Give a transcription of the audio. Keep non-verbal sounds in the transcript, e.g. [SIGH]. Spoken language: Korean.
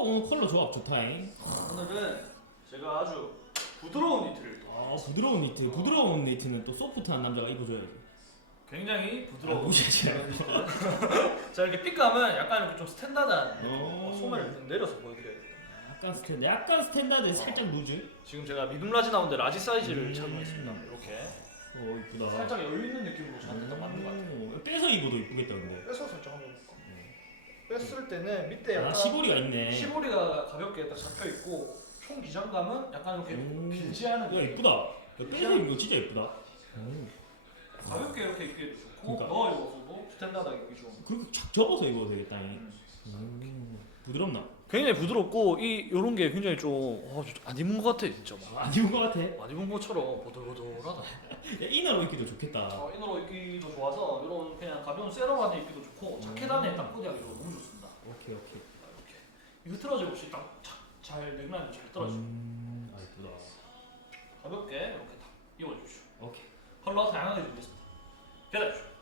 오늘 컬러 조합 좋다잉. 오늘은 제가 아주 부드러운 니트를 또 아 부드러운 니트. 부드러운 니트는 또 소프트한 남자가 입어줘야지. 굉장히 아, 부드러운 그런 니트. [LAUGHS] 자 이렇게 삐까면 약간 이렇게 좀 스탠다드한 어. 소매를 좀 내려서 보여드려야겠다 약간 스탠드, 약간 스탠다드, 살짝 루즈. 지금 제가 미tum 라지 나오는데 라지 사이즈를 음. 착용했습니다 이렇게 어 이쁘다. 살짝 여유 있는 느낌으로 저한테 딱 맞는 것 같아요 음, 빼서 입어도 이쁘겠다 뺐을 때는 밑에 약간 아 시보리가 있네. 시보리가 가볍게 딱 잡혀 있고 총 기장감은 약간 이렇게 음. 길지 않은 야 이쁘다. 야, 빼서 입는 거 진짜 이쁘다. 음. 가볍게 이렇게 입기도 좋고 그러니까. 넣어 입어서도 스탠다드하게 입기 좋은 그리고 착 접어서 입어도 되겠다. 음. 부드럽나? 굉장히 부드럽고 이 요런 게 굉장히 좀안 입은 것 같아 진짜 막. 안 입은 거 같아. 야, 안 입은 것처럼 보들보들하다 이너로 입기도 좋겠다. 어, 이너로 입기도 좋아서 이런 그냥 가벼운 세럼 안에 입기도 좋고 자켓 안에 딱 코디하기 너무 좋습니다 오케이 오케이. 이렇게 이 흐트러짐 없이 딱잘 넥라인도 잘 떨어지고 음, 아 이쁘다. 가볍게 이렇게 딱 입어주십시오 오케이. 컬러 다양하게 준비했습니다 기다려주십시오